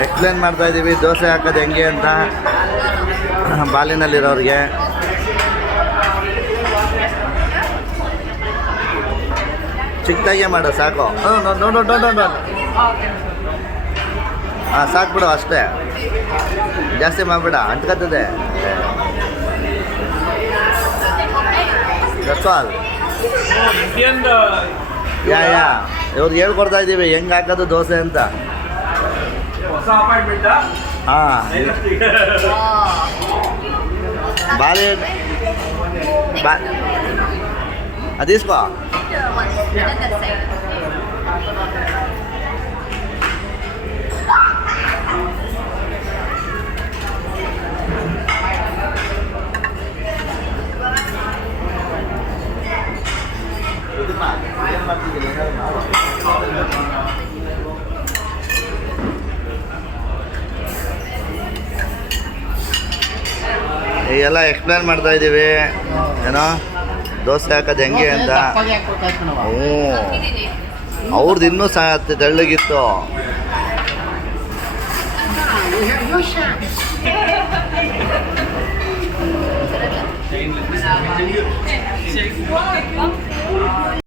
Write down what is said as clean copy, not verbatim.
Explain ಮಾಡ್ತಾ ಇದ್ದೀವಿ ದೋಸೆ ಹಾಕೋದು ಹೆಂಗೆ ಅಂತ ಬಾಲಿನಲ್ಲಿರೋರಿಗೆ. ಚಿಕ್ಕದಾಗೆ ಮಾಡು ಸಾಕು. ನೋಡು ಹಾಂ ಸಾಕು ಬಿಡು ಅಷ್ಟೇ, ಜಾಸ್ತಿ ಮಾಡಿಬಿಡ ಅಂಟ್ಕತ್ತದೆ. That's all. ಯಾ ಇವ್ರಿಗೆ ಹೇಳ್ಕೊಡ್ತಾ ಇದ್ದೀವಿ ಹೆಂಗೆ ಹಾಕೋದು ದೋಸೆ ಅಂತ. ಹಾಂ ಬಾಲಿ ಅದಿಸ್ಕೋ. ಈಗೆಲ್ಲ ಎಕ್ಸ್ಪ್ಲೇನ್ ಮಾಡ್ತಾ ಇದ್ದೀವಿ ಏನೋ ದೋಸೆ ಹಾಕೋದು ಹೆಂಗೆ ಅಂತ. ಹ್ಞೂ ಅವ್ರದ್ದು ಇನ್ನೂ ತೆಳ್ಳಗಿತ್ತು.